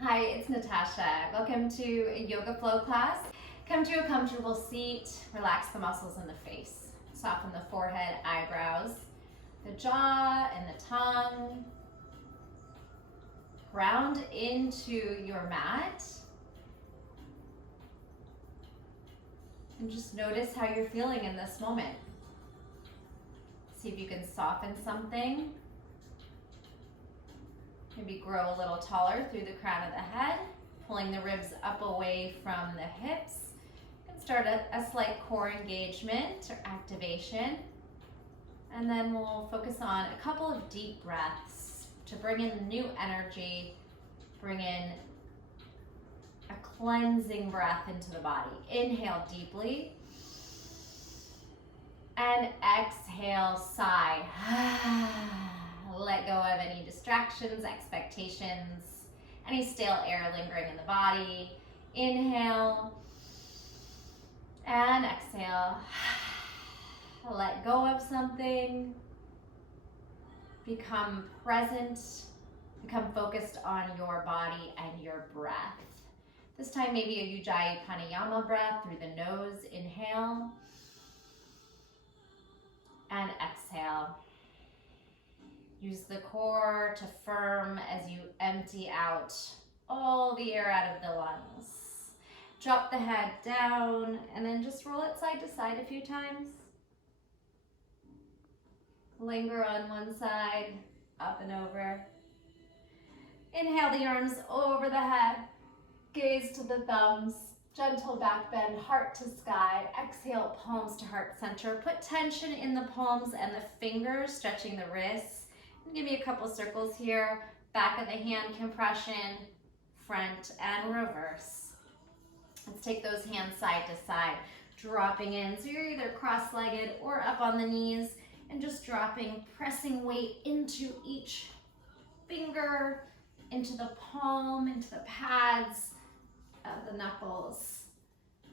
Hi, it's Natasha. Welcome to a yoga flow class. Come to a comfortable seat, relax the muscles in the face. Soften the forehead, eyebrows, the jaw and the tongue. Ground into your mat. And just notice how you're feeling in this moment. See if you can soften something. Maybe grow a little taller through the crown of the head, pulling the ribs up away from the hips. You can start a slight core engagement or activation. And then we'll focus on a couple of deep breaths to bring in new energy, bring in a cleansing breath into the body. Inhale deeply. And exhale, sigh. Let go of any distractions, expectations, any stale air lingering in the body. Inhale and exhale. Let go of something. Become present. Become focused on your body and your breath. This time maybe a Ujjayi Pranayama breath through the nose. Inhale and exhale. Use the core to firm as you empty out all the air out of the lungs. Drop the head down and then just roll it side to side a few times. Linger on one side, up and over. Inhale the arms over the head. Gaze to the thumbs. Gentle back bend, heart to sky. Exhale, palms to heart center. Put tension in the palms and the fingers, stretching the wrists. Give me a couple circles here. Back of the hand compression, front and reverse. Let's take those hands side to side, dropping in. So you're either cross-legged or up on the knees and just dropping, pressing weight into each finger, into the palm, into the pads of the knuckles.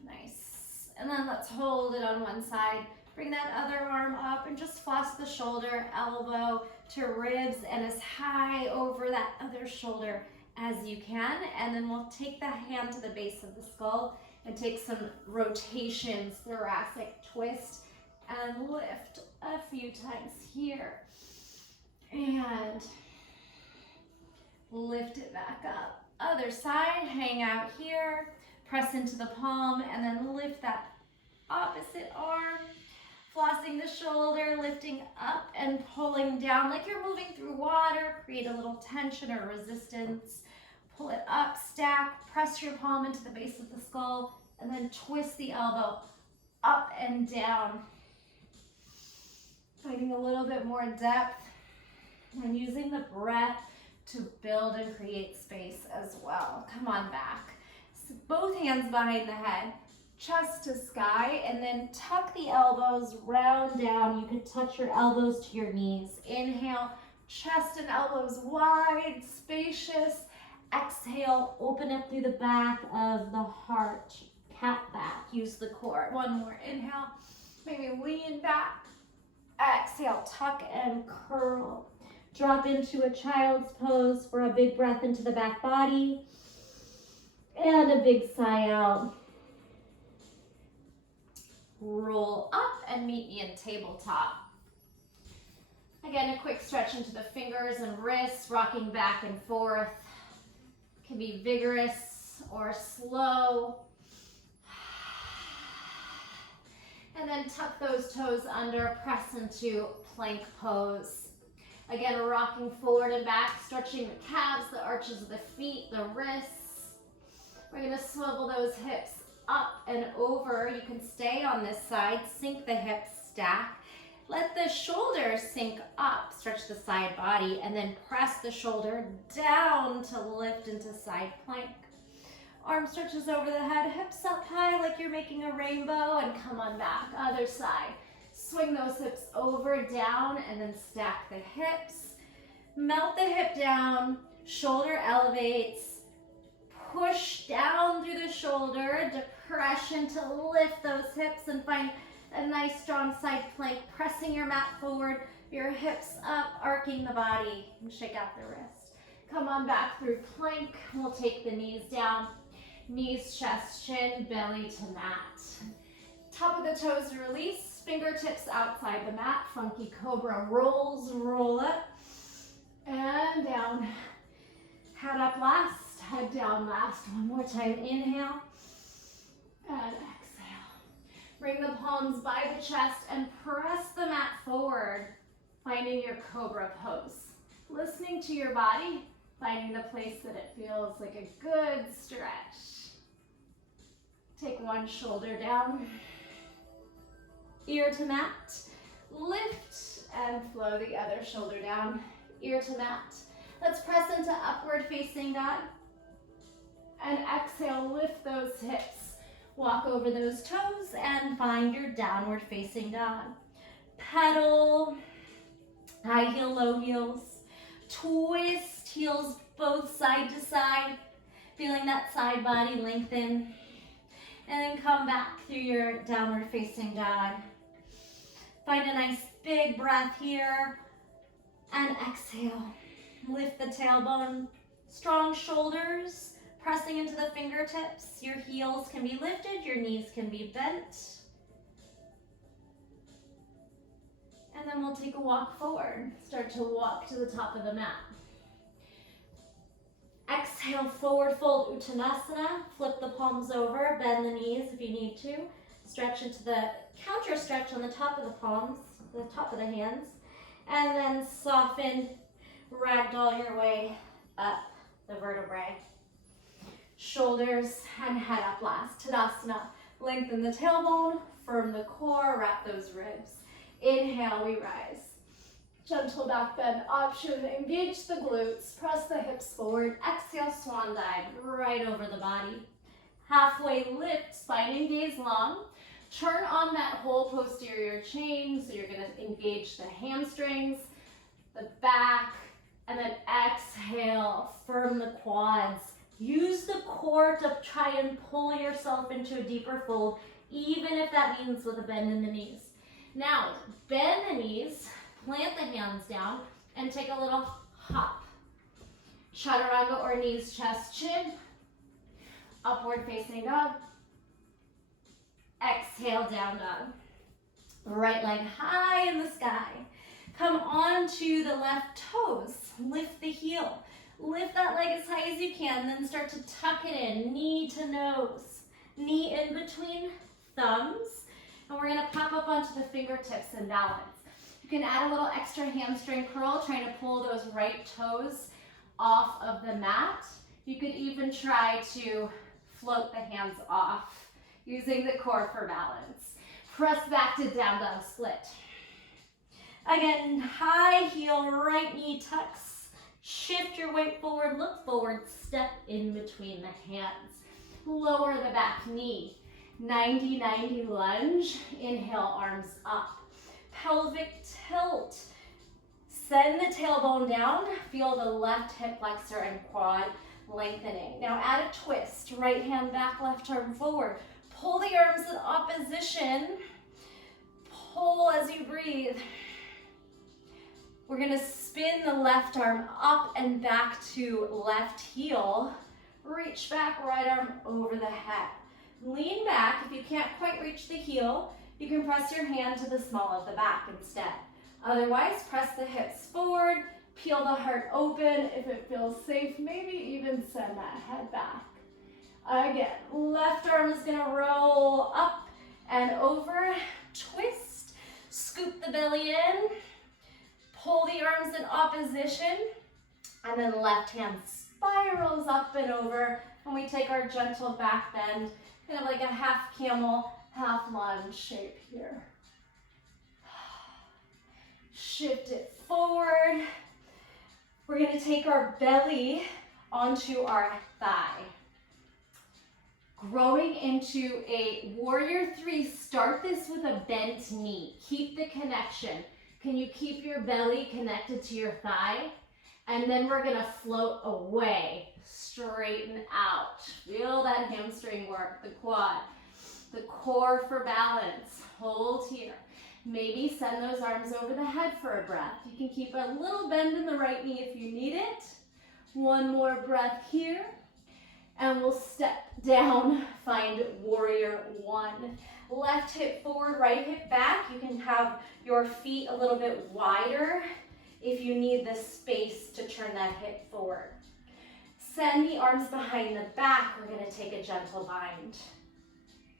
Nice. And then let's hold it on one side. Bring that other arm up and just floss the shoulder, elbow to ribs and as high over that other shoulder as you can. And then we'll take the hand to the base of the skull and take some rotations, thoracic twist, and lift a few times here. And lift it back up. Other side, hang out here, press into the palm, and then lift that opposite arm. Flossing the shoulder, lifting up and pulling down like you're moving through water. Create a little tension or resistance. Pull it up, stack, press your palm into the base of the skull, and then twist the elbow up and down. Finding a little bit more depth and using the breath to build and create space as well. Come on back. So both hands behind the head. Chest to sky, and then tuck the elbows, round down. You can touch your elbows to your knees. Inhale, chest and elbows wide, spacious. Exhale, open up through the back of the heart. Cat back, use the core. One more, inhale, maybe lean back. Exhale, tuck and curl. Drop into a child's pose for a big breath into the back body. And a big sigh out. Roll up and meet me in tabletop. Again, a quick stretch into the fingers and wrists, rocking back and forth. Can be vigorous or slow. And then tuck those toes under, press into plank pose. Again, rocking forward and back, stretching the calves, the arches of the feet, the wrists. We're gonna swivel those hips up and over. You can stay on this side, sink the hips, stack. Let the shoulders sink up, stretch the side body, and then press the shoulder down to lift into side plank. Arm stretches over the head, hips up high like you're making a rainbow, and come on back, other side. Swing those hips over, down, and then stack the hips. Melt the hip down, shoulder elevates. Push down through the shoulder, depression to lift those hips and find a nice strong side plank, pressing your mat forward, your hips up, arcing the body, and shake out the wrist. Come on back through plank. We'll take the knees down. Knees, chest, chin, belly to mat. Top of the toes release. Fingertips outside the mat. Funky cobra rolls, roll up. And down. Head up last, head down last. One more time. Inhale. And exhale. Bring the palms by the chest and press the mat forward, finding your cobra pose. Listening to your body, finding the place that it feels like a good stretch. Take one shoulder down, ear to mat. Lift and flow the other shoulder down, ear to mat. Let's press into upward facing dog. And exhale, lift those hips. Walk over those toes and find your downward facing dog. Pedal, high heel, low heels. Twist heels both side to side, feeling that side body lengthen. And then come back through your downward facing dog. Find a nice big breath here. And exhale. Lift the tailbone, strong shoulders. Pressing into the fingertips, your heels can be lifted, your knees can be bent. And then we'll take a walk forward. Start to walk to the top of the mat. Exhale, forward fold Uttanasana. Flip the palms over, bend the knees if you need to. Stretch into the counter stretch on the top of the palms, the top of the hands. And then soften, ragdoll your way up the vertebrae. Shoulders and head up last. Tadasana. Lengthen the tailbone, firm the core, wrap those ribs. Inhale, we rise. Gentle back bend option. Engage the glutes. Press the hips forward. Exhale, swan dive right over the body. Halfway lift, spine and gaze long. Turn on that whole posterior chain. So you're going to engage the hamstrings, the back, and then exhale, firm the quads. Use the core to try and pull yourself into a deeper fold, even if that means with a bend in the knees. Now, bend the knees, plant the hands down, and take a little hop. Chaturanga or knees, chest, chin. Upward facing dog. Exhale, down dog. Right leg high in the sky. Come onto the left toes. Lift the heel. Lift that leg as high as you can, then start to tuck it in, knee to nose. Knee in between thumbs, and we're gonna pop up onto the fingertips and balance. You can add a little extra hamstring curl, trying to pull those right toes off of the mat. You could even try to float the hands off, using the core for balance. Press back to down dog split. Again, high heel, right knee tucks. Shift your weight forward, look forward, step in between the hands. Lower the back knee. 90-90 lunge. Inhale, arms up. Pelvic tilt. Send the tailbone down. Feel the left hip flexor and quad lengthening. Now add a twist. Right hand back, left arm forward. Pull the arms in opposition. Pull as you breathe. We're gonna spin the left arm up and back to left heel. Reach back, right arm over the head. Lean back. If you can't quite reach the heel, you can press your hand to the small of the back instead. Otherwise, press the hips forward, peel the heart open. If it feels safe, maybe even send that head back. Again, left arm is gonna roll up and over, twist, scoop the belly in. Pull the arms in opposition, and then left hand spirals up and over, and we take our gentle back bend, kind of like a half camel, half lunge shape here. Shift it forward. We're going to take our belly onto our thigh. Growing into a warrior three, start this with a bent knee. Keep the connection. Can you keep your belly connected to your thigh? And then we're gonna float away, straighten out. Feel that hamstring work, the quad, the core for balance. Hold here. Maybe send those arms over the head for a breath. You can keep a little bend in the right knee if you need it, One more breath here. And we'll step down, find warrior one. Left hip forward, right hip back. You can have your feet a little bit wider if you need the space to turn that hip forward. Send the arms behind the back. We're gonna take a gentle bind.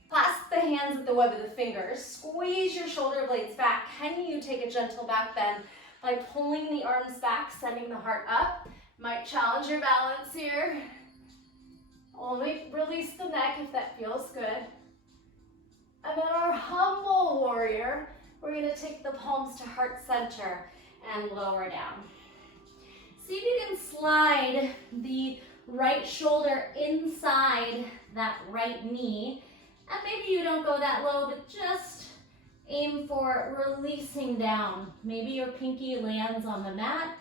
Clasp the hands at the web of the fingers. Squeeze your shoulder blades back. Can you take a gentle back bend by pulling the arms back, sending the heart up? Might challenge your balance here. Only release the neck if that feels good. And then our humble warrior, we're gonna take the palms to heart center and lower down. See if you can slide the right shoulder inside that right knee. And maybe you don't go that low, but just aim for releasing down. Maybe your pinky lands on the mat.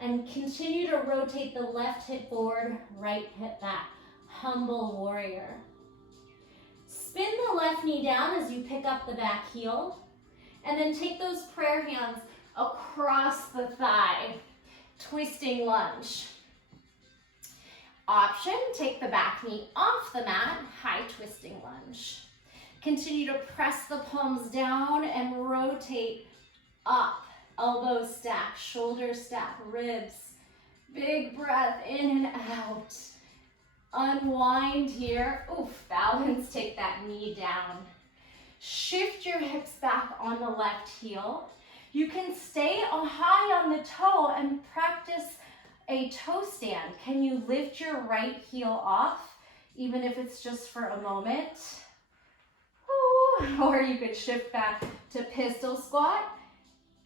And continue to rotate the left hip forward, right hip back. Humble warrior. Spin the left knee down as you pick up the back heel. And then take those prayer hands across the thigh. Twisting lunge. Option, take the back knee off the mat, high twisting lunge. Continue to press the palms down and rotate up. Elbows stack, shoulders stack, ribs. Big breath in and out. Unwind here. Oof, balance, take that knee down. Shift your hips back on the left heel. You can stay high on the toe and practice a toe stand. Can you lift your right heel off, even if it's just for a moment? Ooh. Or you could shift back to pistol squat,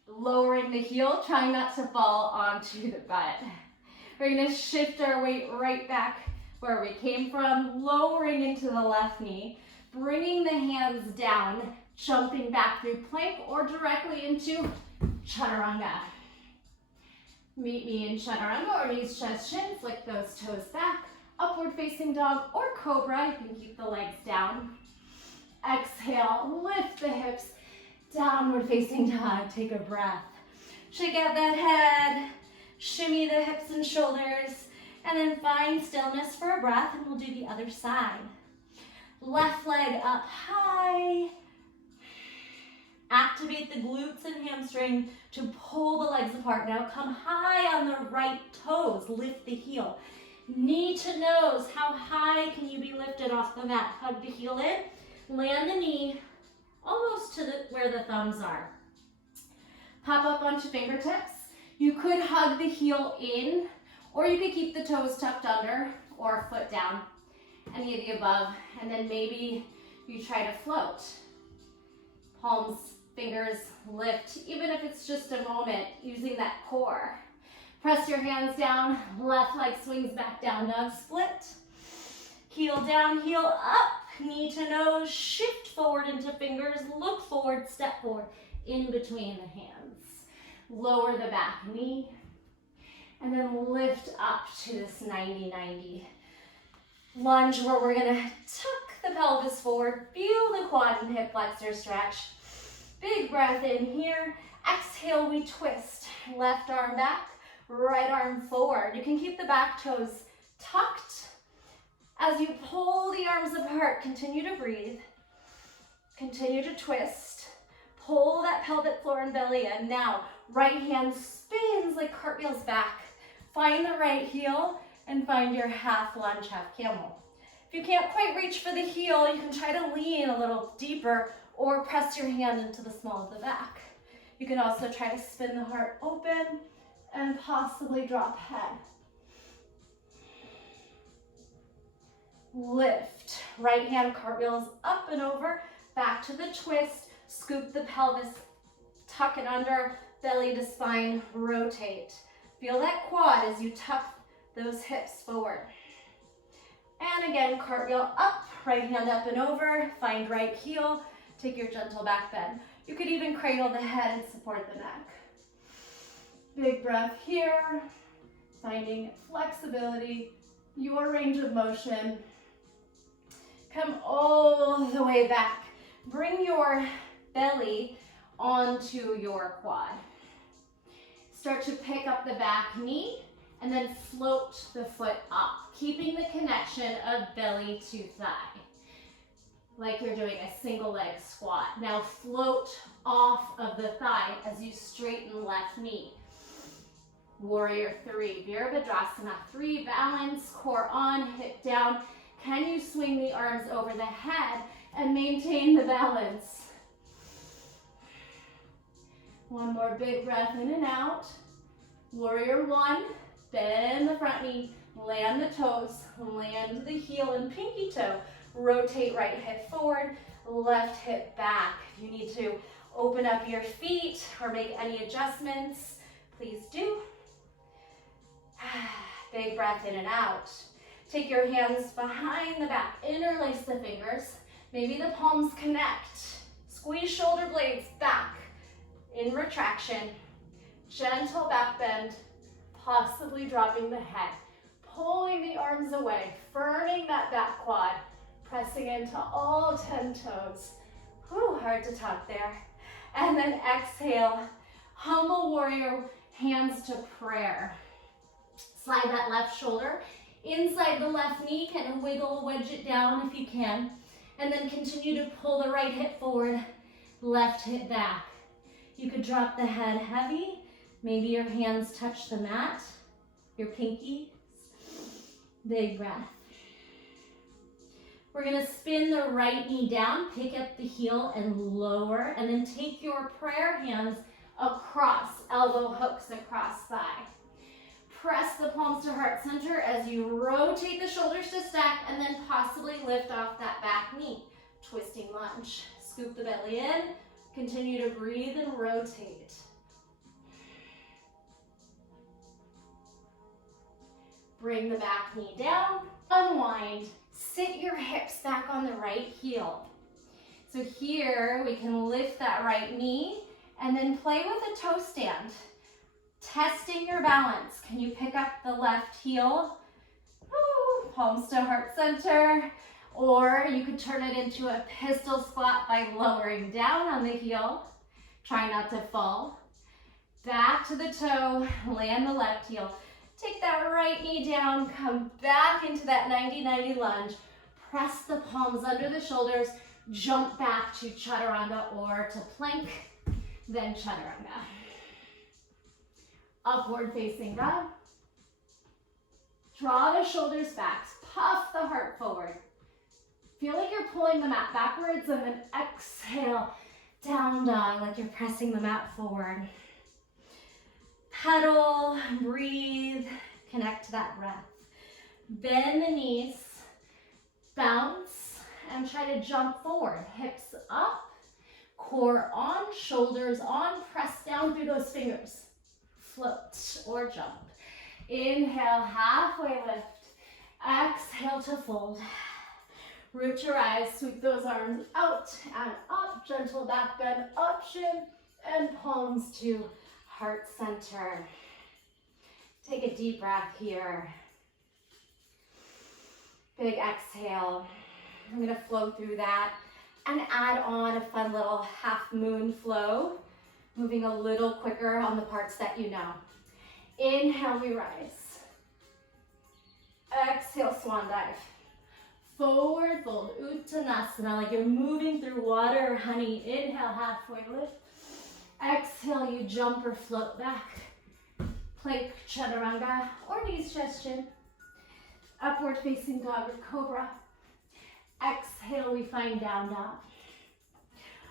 lowering the heel, trying not to fall onto the butt. We're gonna shift our weight right back where we came from, lowering into the left knee, bringing the hands down, jumping back through plank or directly into chaturanga. Meet me in chaturanga or knees, chest, chin. Flick those toes back. Upward facing dog or cobra. You can keep the legs down. Exhale, lift the hips. Downward facing dog. Take a breath. Shake out that head. Shimmy the hips and shoulders. And then find stillness for a breath, and we'll do the other side. Left leg up high. Activate the glutes and hamstring to pull the legs apart. Now come high on the right toes. Lift the heel. Knee to nose. How high can you be lifted off the mat? Hug the heel in. Land the knee almost to where the thumbs are. Pop up onto fingertips. You could hug the heel in, or you could keep the toes tucked under or foot down. Any of the above. And then maybe you try to float. Palms, fingers lift, even if it's just a moment, using that core. Press your hands down, left leg swings back down, dog split. Heel down, heel up, knee to nose, shift forward into fingers, look forward, step forward, in between the hands. Lower the back knee, and then lift up to this 90-90 lunge where we're gonna tuck the pelvis forward, feel the quad and hip flexor stretch. Big breath in here. Exhale, we twist. Left arm back, right arm forward. You can keep the back toes tucked. As you pull the arms apart, continue to breathe. Continue to twist. Pull that pelvic floor and belly in. Now, right hand spins like cartwheels back. Find the right heel and find your half lunge, half camel. If you can't quite reach for the heel, you can try to lean a little deeper or press your hand into the small of the back. You can also try to spin the heart open and possibly drop head. Lift. Right hand cartwheels up and over, back to the twist. Scoop the pelvis, tuck it under, belly to spine, rotate. Feel that quad as you tuck those hips forward. And again, cartwheel up, right hand up and over, find right heel. Take your gentle back bend. You could even cradle the head and support the neck. Big breath here, finding flexibility, your range of motion. Come all the way back. Bring your belly onto your quad. Start to pick up the back knee and then float the foot up, keeping the connection of belly to thigh, like you're doing a single leg squat. Now float off of the thigh as you straighten left knee. Warrior 3, Virabhadrasana 3, balance, core on, hip down. Can you swing the arms over the head and maintain the balance? One more big breath in and out. Warrior 1, bend the front knee, land the toes, land the heel and pinky toe. Rotate right hip forward, left hip back. If you need to open up your feet or make any adjustments, please do. Big breath in and out. Take your hands behind the back, interlace the fingers. Maybe the palms connect. Squeeze shoulder blades back in retraction. Gentle back bend, possibly dropping the head. Pulling the arms away, firming that back quad, pressing into all 10 toes. Whew, hard to talk there. And then exhale, humble warrior, hands to prayer. Slide that left shoulder inside the left knee, kind of wiggle, wedge it down if you can. And then continue to pull the right hip forward, left hip back. You could drop the head heavy. Maybe your hands touch the mat, your pinkies. Big breath. We're gonna spin the right knee down, pick up the heel and lower, and then take your prayer hands across, elbow hooks across thigh. Press the palms to heart center as you rotate the shoulders to stack and then possibly lift off that back knee. Twisting lunge. Scoop the belly in, continue to breathe and rotate. Bring the back knee down, unwind. Sit your hips back on the right heel. So here we can lift that right knee and then play with a toe stand. Testing your balance. Can you pick up the left heel? Woo, palms to heart center. Or you could turn it into a pistol squat by lowering down on the heel. Try not to fall. Back to the toe, land the left heel. Take that right knee down, come back into that 90-90 lunge. Press the palms under the shoulders, jump back to chaturanga or to plank, then chaturanga. Upward facing dog. Draw the shoulders back, puff the heart forward. Feel like you're pulling the mat backwards and then exhale, down dog, like you're pressing the mat forward. Pedal, breathe, connect to that breath. Bend the knees, bounce, and try to jump forward. Hips up, core on, shoulders on, press down through those fingers. Float or jump. Inhale, halfway lift. Exhale to fold. Root your eyes, sweep those arms out and up. Gentle back bend, option, and palms to heart center. Take a deep breath here. Big exhale. I'm gonna flow through that and add on a fun little half moon flow, moving a little quicker on the parts that you know. Inhale, we rise. Exhale, swan dive. Forward fold, Uttanasana, like you're moving through water or honey. Inhale, halfway lift. Exhale, you jump or float back. Plank, chaturanga, or knees stretch chin. Upward facing dog or cobra. Exhale, we find down dog.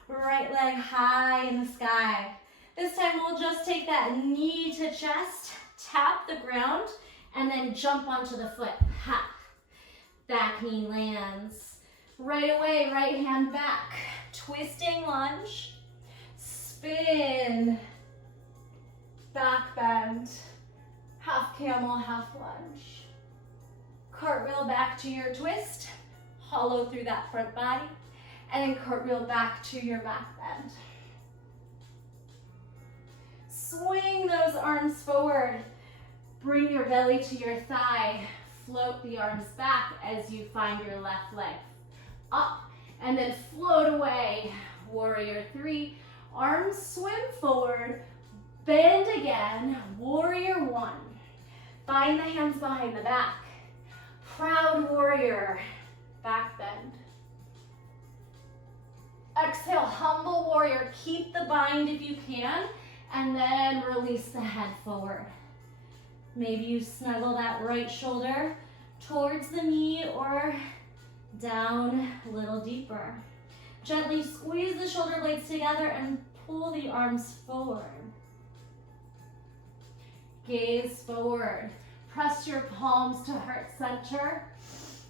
Right leg high in the sky. This time we'll just take that knee to chest, tap the ground, and then jump onto the foot. Ha. Back knee lands. Right away, right hand back. Twisting lunge. Spin. Back bend. Half camel, half lunge. Cartwheel back to your twist. Hollow through that front body. And then cartwheel back to your back bend. Swing those arms forward. Bring your belly to your thigh. Float the arms back as you find your left leg up. And then float away. Warrior 3. Arms swim forward. Bend again. Warrior 1. Bind the hands behind the back. Proud warrior, back bend. Exhale, humble warrior. Keep the bind if you can, and then release the head forward. Maybe you snuggle that right shoulder towards the knee or down a little deeper. Gently squeeze the shoulder blades together and pull the arms forward. Gaze forward. Press your palms to heart center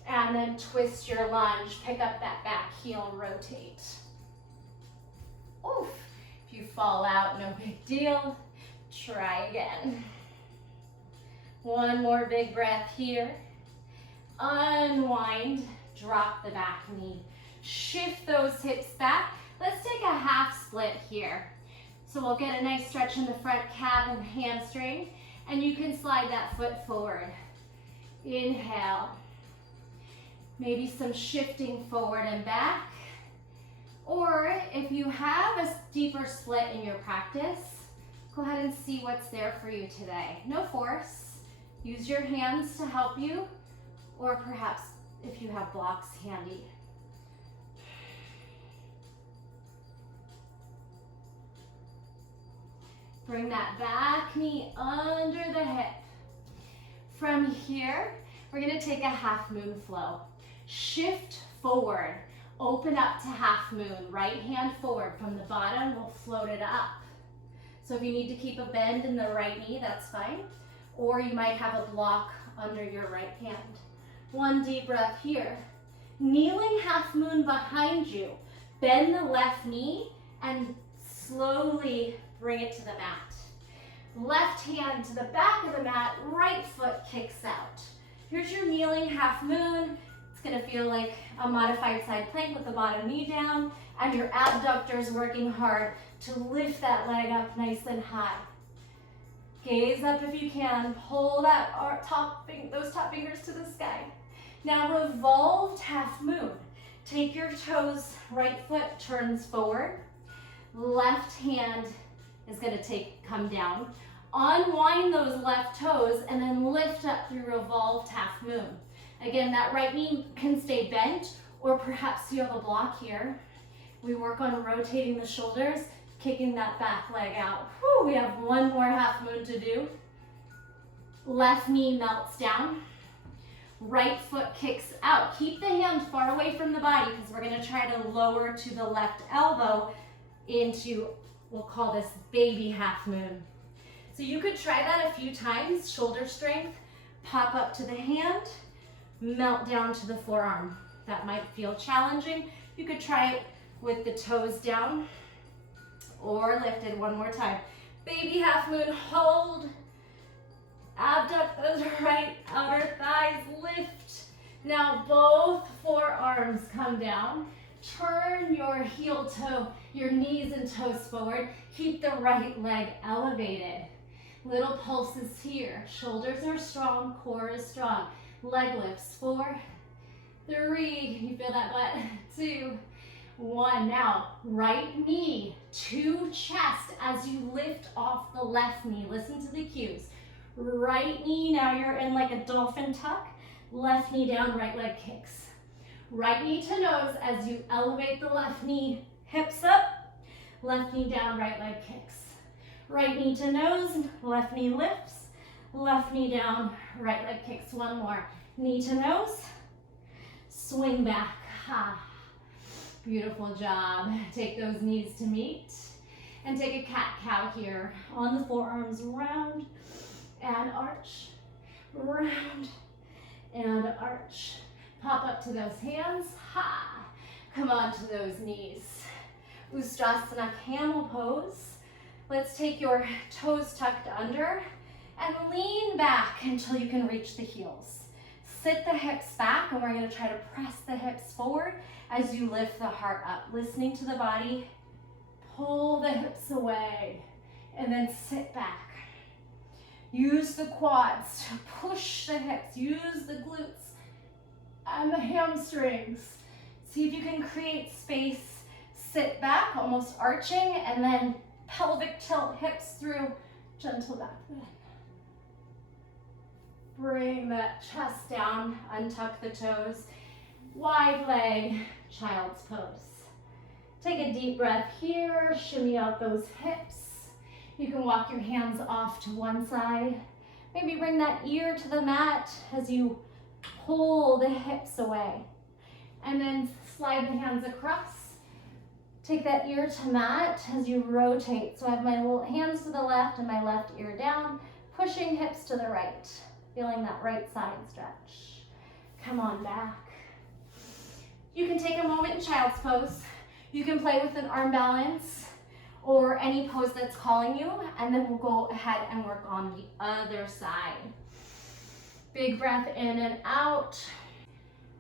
and then twist your lunge. Pick up that back heel and rotate. Oof. If you fall out, no big deal. Try again. One more big breath here. Unwind, drop the back knee. Shift those hips back. Let's take a half split here. So we'll get a nice stretch in the front calf and hamstring, and you can slide that foot forward. Inhale. Maybe some shifting forward and back. Or if you have a deeper split in your practice, go ahead and see what's there for you today. No force. Use your hands to help you, or perhaps if you have blocks handy. Bring that back knee under the hip. From here, we're gonna take a half moon flow. Shift forward, open up to half moon. Right hand forward. From the bottom, we'll float it up. So if you need to keep a bend in the right knee, that's fine. Or you might have a block under your right hand. One deep breath here. Kneeling half moon behind you. Bend the left knee and slowly bring it to the mat. Left hand to the back of the mat, right foot kicks out. Here's your kneeling half moon. It's gonna feel like a modified side plank with the bottom knee down, and your abductors working hard to lift that leg up nice and high. Gaze up if you can. Pull that those top fingers to the sky. Now revolved half moon. Take your toes, right foot turns forward. Left hand is going to come down. Unwind those left toes and then lift up through revolved half moon. Again, that right knee can stay bent, or perhaps you have a block here. We work on rotating the shoulders, kicking that back leg out. Whew, we have one more half moon to do. Left knee melts down. Right foot kicks out. Keep the hand far away from the body because we're going to try to lower to the left elbow into, we'll call this baby half moon. So you could try that a few times. Shoulder strength, pop up to the hand, melt down to the forearm. That might feel challenging. You could try it with the toes down or lifted one more time. Baby half moon, hold. Abduct those right outer thighs, lift. Now both forearms come down. Turn your heel toe, your knees and toes forward. Keep the right leg elevated. Little pulses here. Shoulders are strong, core is strong. Leg lifts, 4, 3, you feel that butt? 2, 1. Now, right knee to chest as you lift off the left knee. Listen to the cues. Right knee, now you're in like a dolphin tuck. Left knee down, right leg kicks. Right knee to nose as you elevate the left knee, hips up. Left knee down, right leg kicks. Right knee to nose, left knee lifts. Left knee down, right leg kicks. One more. Knee to nose, swing back. Ha. Beautiful job. Take those knees to meet. And take a cat-cow here. On the forearms, round and arch. Round and arch. Pop up to those hands. Ha. Come on to those knees. Ustrasana, camel pose. Let's take your toes tucked under and lean back until you can reach the heels. Sit the hips back, and we're going to try to press the hips forward as you lift the heart up. Listening to the body, pull the hips away, and then sit back. Use the quads to push the hips. Use the glutes and the hamstrings. See if you can create space. Sit back, almost arching, and then pelvic tilt, hips through, gentle back bend. Bring that chest down, untuck the toes. Wide leg, child's pose. Take a deep breath here, shimmy out those hips. You can walk your hands off to one side. Maybe bring that ear to the mat as you pull the hips away. And then slide the hands across. Take that ear to mat as you rotate. So I have my little hands to the left and my left ear down, pushing hips to the right. Feeling that right side stretch. Come on back. You can take a moment in child's pose. You can play with an arm balance or any pose that's calling you, and then we'll go ahead and work on the other side. Big breath in and out.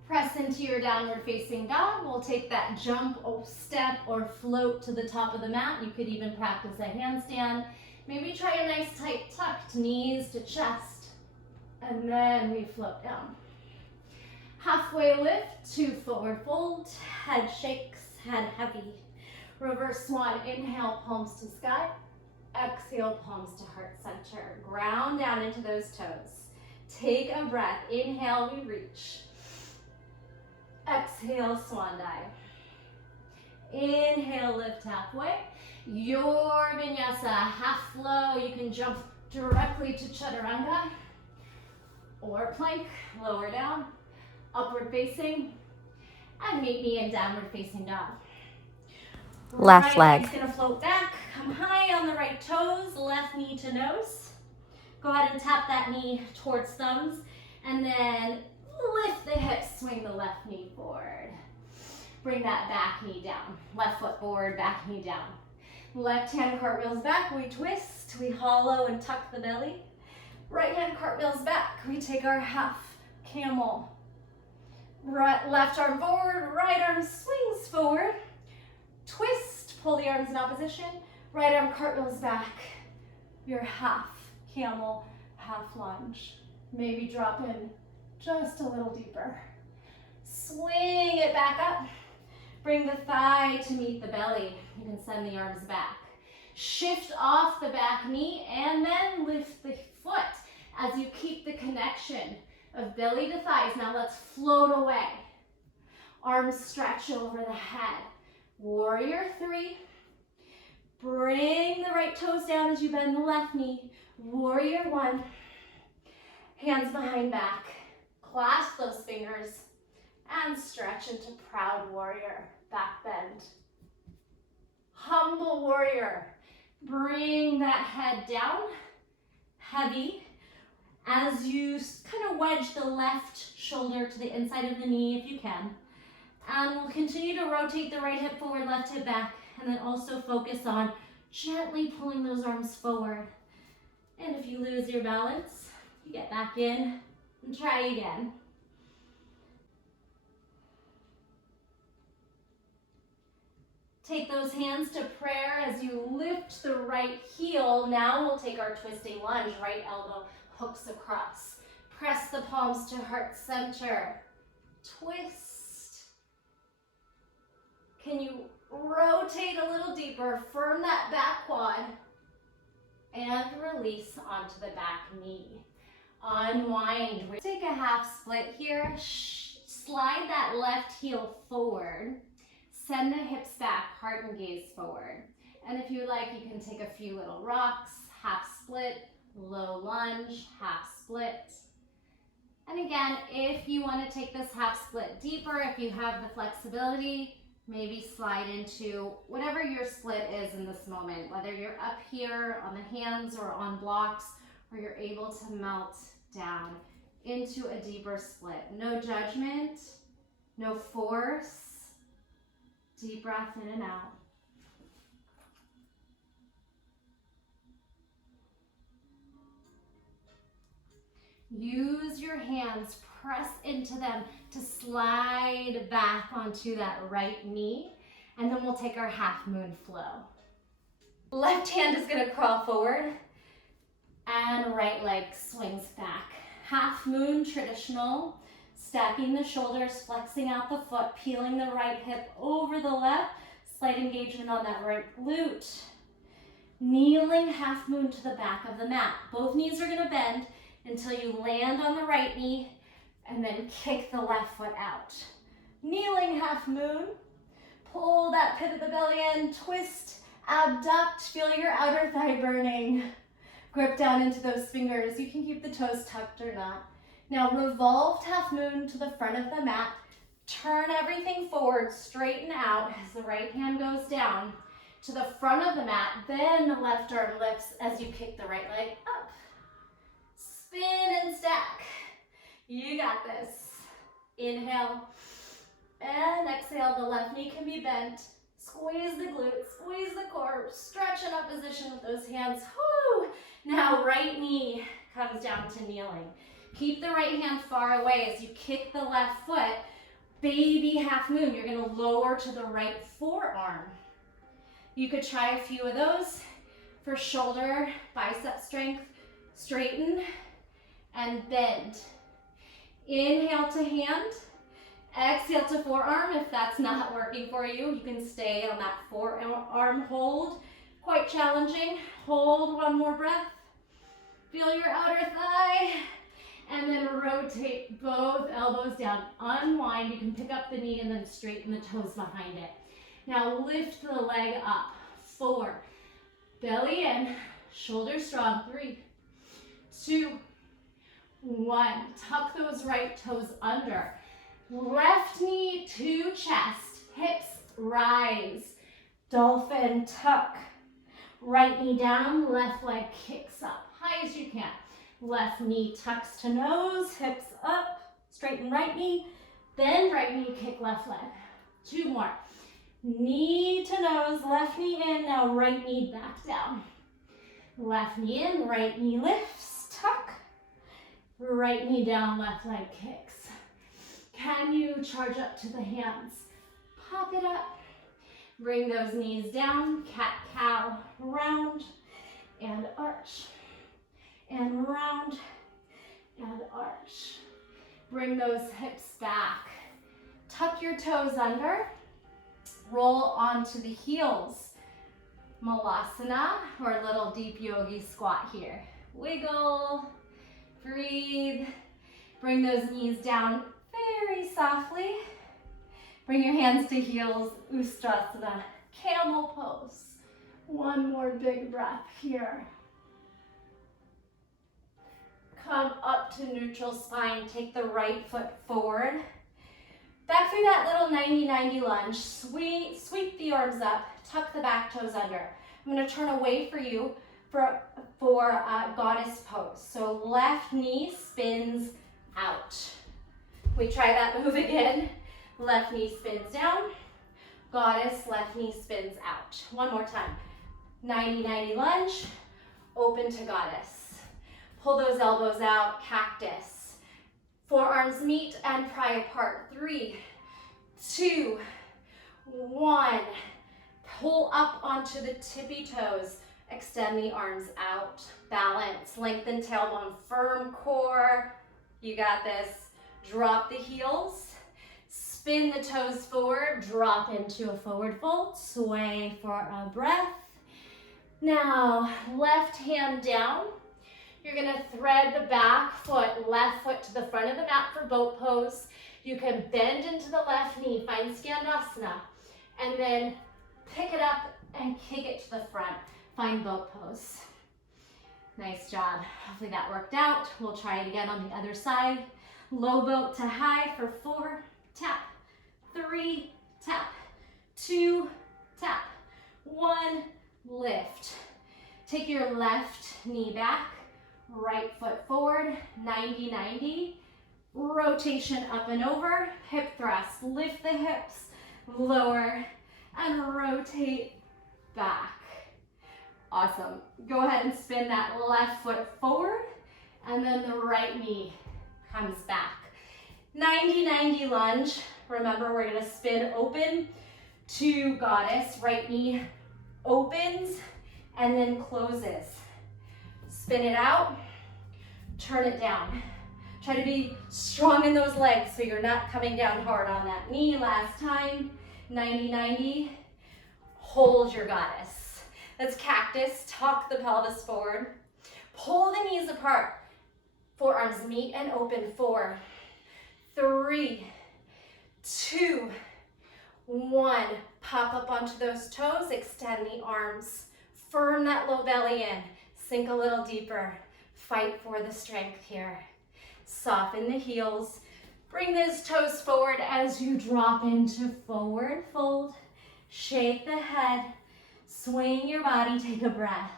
Press into your downward facing dog. We'll take that jump or step or float to the top of the mat. You could even practice a handstand. Maybe try a nice tight tuck, knees to chest, and then we float down. Halfway lift to forward fold, head shakes, head heavy. Reverse swan, inhale, palms to sky. Exhale, palms to heart center. Ground down into those toes. Take a breath. Inhale, we reach. Exhale, swan dive. Inhale, lift halfway. Your vinyasa, half flow. You can jump directly to chaturanga or plank, lower down, upward facing, and meet me in downward facing dog. Left right leg. leg's gonna float back, come high on the right toes, left knee to nose. Go ahead and tap that knee towards thumbs, and then lift the hips, swing the left knee forward. Bring that back knee down. Left foot forward, back knee down. Left hand cartwheels back, we twist, we hollow and tuck the belly. Right hand cartwheels back, we take our half camel. Right, left arm forward, right arm swings forward. Twist, pull the arms in opposition. Right arm cartwheels back. Your half camel, half lunge. Maybe drop in just a little deeper. Swing it back up. Bring the thigh to meet the belly. You can send the arms back. Shift off the back knee and then lift the foot as you keep the connection of belly to thighs. Now let's float away. Arms stretch over the head. Warrior three. Bring the right toes down as you bend the left knee. Warrior one. Hands behind back. Clasp those fingers and stretch into proud warrior. Back bend. Humble warrior. Bring that head down. Heavy. As you kind of wedge the left shoulder to the inside of the knee if you can. And we'll continue to rotate the right hip forward, left hip back, and then also focus on gently pulling those arms forward. And if you lose your balance, you get back in and try again. Take those hands to prayer as you lift the right heel. Now we'll take our twisting lunge. Right elbow hooks across. Press the palms to heart center. Twist. Can you rotate a little deeper? Firm that back quad. And release onto the back knee. Unwind. Take a half split here. Slide that left heel forward. Send the hips back, heart and gaze forward. And if you like, you can take a few little rocks, half split, low lunge, half split. And again, if you want to take this half split deeper, if you have the flexibility, maybe slide into whatever your split is in this moment, whether you're up here on the hands or on blocks, or you're able to melt down into a deeper split. No judgment, no force. Deep breath in and out. Use your hands, press into them to slide back onto that right knee, and then we'll take our half moon flow. Left hand is gonna crawl forward, and right leg swings back. Half moon traditional. Stacking the shoulders, flexing out the foot, peeling the right hip over the left. Slight engagement on that right glute. Kneeling half moon to the back of the mat. Both knees are gonna bend. until you land on the right knee and then kick the left foot out. Kneeling half moon. Pull that pit of the belly in, twist, abduct, feel your outer thigh burning. Grip down into those fingers. You can keep the toes tucked or not. Now revolved half moon to the front of the mat. Turn everything forward, straighten out as the right hand goes down to the front of the mat. Then the left arm lifts as you kick the right leg up. Spin and stack. You got this. Inhale. And exhale, the left knee can be bent. Squeeze the glutes, squeeze the core, stretch in opposition with those hands. Woo! Now right knee comes down to kneeling. Keep the right hand far away as you kick the left foot. Baby half moon, you're gonna lower to the right forearm. You could try a few of those for shoulder, bicep strength. Straighten and bend. Inhale to hand. Exhale to forearm. If that's not working for you, you can stay on that forearm hold. Quite challenging. Hold one more breath. Feel your outer thigh. And then rotate both elbows down. Unwind. You can pick up the knee and then straighten the toes behind it. Now lift the leg up. 4. Belly in. Shoulders strong. 3, 2, 1. Tuck those right toes under. Left knee to chest, hips rise, dolphin tuck, right knee down, left leg kicks up, high as you can. Left knee tucks to nose, hips up, straighten right knee, then right knee kick left leg. 2 more. Knee to nose, left knee in, now right knee back down. Left knee in, right knee lifts, tuck, right knee down, left leg kicks. Can you charge up to the hands? Pop it up. Bring those knees down. Cat-cow. Round and arch. And round and arch. Bring those hips back. Tuck your toes under. Roll onto the heels. Malasana, or a little deep yogi squat here. Wiggle. Breathe. Bring those knees down very softly. Bring your hands to heels, Ustrasana, Camel Pose. One more big breath here. Come up to neutral spine, take the right foot forward. Back through that little 90-90 lunge, sweep the arms up, tuck the back toes under. I'm gonna turn away for you for goddess pose. So left knee spins out. We try that move again. Left knee spins down. Goddess, left knee spins out. One more time. 90-90 lunge. Open to goddess. Pull those elbows out. Cactus. Forearms meet and pry apart. 3, 2, 1. Pull up onto the tippy toes. Extend the arms out. Balance. Lengthen tailbone. Firm core. You got this. Drop the heels, spin the toes forward, drop into a forward fold, sway for a breath. Now, left hand down. You're gonna thread the back foot, left foot to the front of the mat for boat pose. You can bend into the left knee, find Skandasana, and then pick it up and kick it to the front. Find boat pose. Nice job. Hopefully that worked out. We'll try it again on the other side. Low boat to high for 4, tap, 3, tap, 2, tap, 1, lift. Take your left knee back, right foot forward, 90-90. Rotation up and over, hip thrust. Lift the hips, lower, and rotate back. Awesome. Go ahead and spin that left foot forward, and then the right knee comes back. 90-90 lunge. Remember, we're gonna spin open to goddess. Right knee opens and then closes. Spin it out, turn it down. Try to be strong in those legs so you're not coming down hard on that knee. Last time, 90-90. Hold your goddess. That's cactus. Tuck the pelvis forward. Pull the knees apart. Forearms meet and open. 4, 3, 2, 1. Pop up onto those toes, extend the arms. Firm that low belly in. Sink a little deeper. Fight for the strength here. Soften the heels. Bring those toes forward as you drop into forward fold. Shake the head. Swing your body. Take a breath.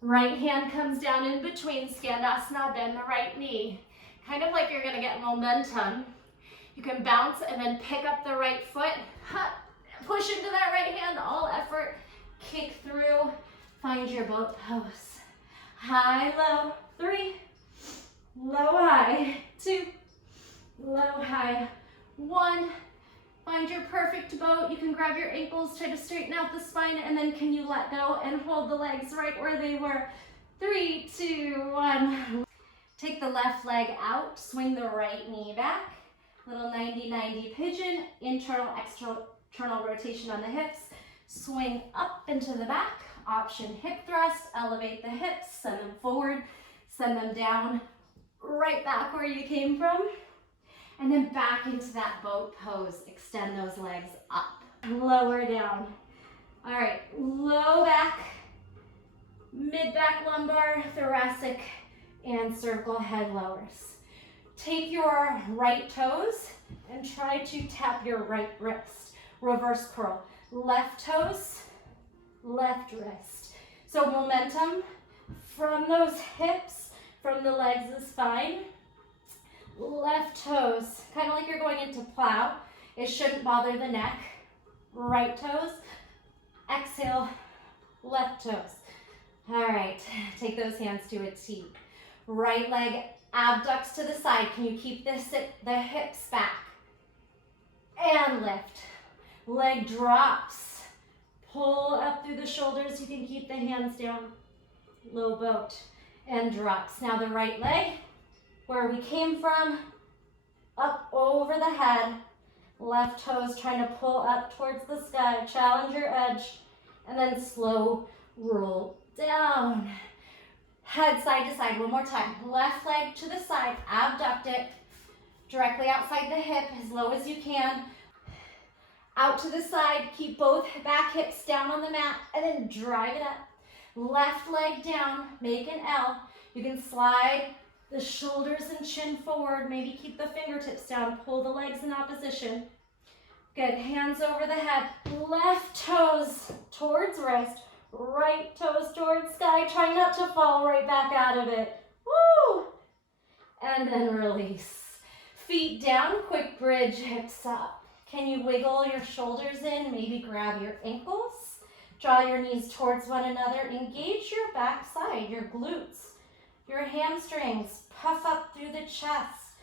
Right hand comes down in between. Skandasana. Bend the right knee. Kind of like you're going to get momentum. You can bounce and then pick up the right foot. Push into that right hand. All effort. Kick through. Find your boat pose. High, low. 3. Low, high. 2. Low, high. 1. Find your perfect boat. You can grab your ankles, try to straighten out the spine, and then can you let go and hold the legs right where they were? 3, 2, 1. Take the left leg out, swing the right knee back. Little 90-90 pigeon, internal, external rotation on the hips. Swing up into the back, option hip thrust, elevate the hips, send them forward, send them down, right back where you came from. And then back into that boat pose. Extend those legs up, lower down. All right, low back, mid-back lumbar, thoracic, and circle head lowers. Take your right toes and try to tap your right wrist. Reverse curl. Left toes, left wrist. So momentum from those hips, from the legs is fine. Left toes, kind of like you're going into plow. It shouldn't bother the neck. Right toes, exhale, left toes. All right, take those hands to a T. Right leg abducts to the side. Can you keep the hips back? And lift. Leg drops. Pull up through the shoulders. You can keep the hands down. Low boat. And drops. Now the right leg, where we came from, up over the head. Left toes trying to pull up towards the sky. Challenge your edge. And then slow roll down. Head side to side, one more time. Left leg to the side, abduct it. Directly outside the hip, as low as you can. Out to the side, keep both back hips down on the mat, and then drive it up. Left leg down, make an L. You can slide the shoulders and chin forward, maybe keep the fingertips down, pull the legs in opposition. Good, hands over the head. Left toes towards wrist. Right toes towards sky. Try not to fall right back out of it. Woo! And then release. Feet down, quick bridge, hips up. Can you wiggle your shoulders in? Maybe grab your ankles. Draw your knees towards one another. Engage your back side, your glutes, your hamstrings. Puff up through the chest.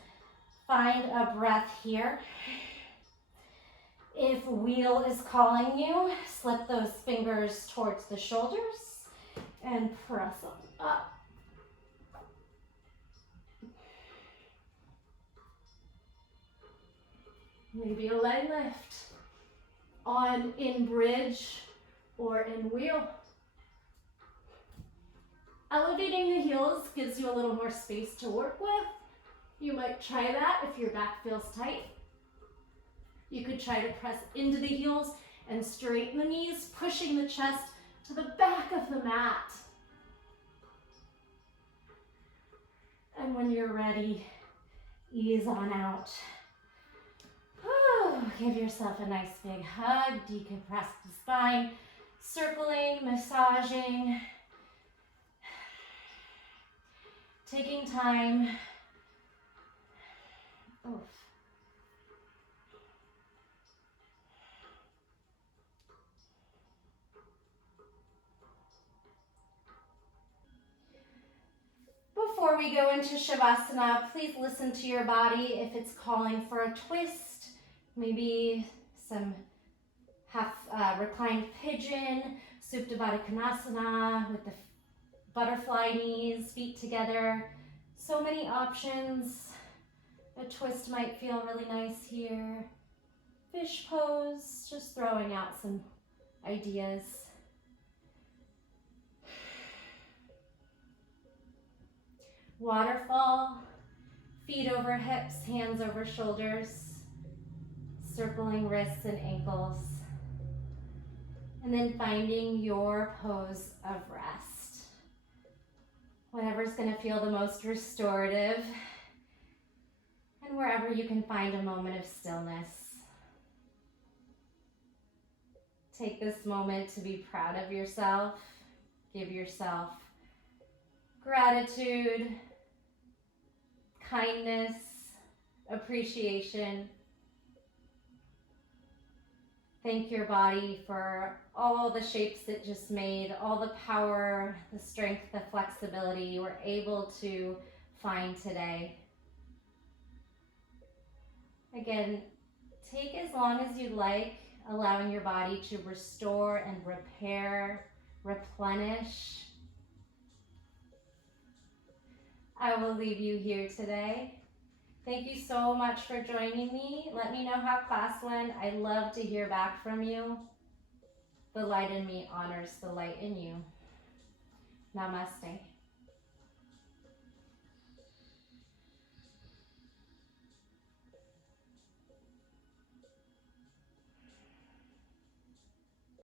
Find a breath here. If wheel is calling you, slip those fingers towards the shoulders and press them up. Maybe a leg lift on in bridge or in wheel. Elevating the heels gives you a little more space to work with. You might try that if your back feels tight. You could try to press into the heels and straighten the knees, pushing the chest to the back of the mat. And when you're ready, ease on out. Give yourself a nice big hug, decompress the spine, circling, massaging, taking time. Oof. Before we go into Shavasana, please listen to your body if it's calling for a twist, maybe some half reclined pigeon, Supta Baddha Konasana with the butterfly knees, feet together. So many options. A twist might feel really nice here. Fish pose, just throwing out some ideas. Waterfall, feet over hips, hands over shoulders, circling wrists and ankles. And then finding your pose of rest. Whatever's going to feel the most restorative, and wherever you can find a moment of stillness. Take this moment to be proud of yourself. Give yourself gratitude, kindness, appreciation. Thank your body for all the shapes it just made, all the power, the strength, the flexibility you were able to find today. Again, take as long as you like, allowing your body to restore and repair, replenish. I will leave you here today. Thank you so much for joining me. Let me know how class went. I'd love to hear back from you. The light in me honors the light in you. Namaste.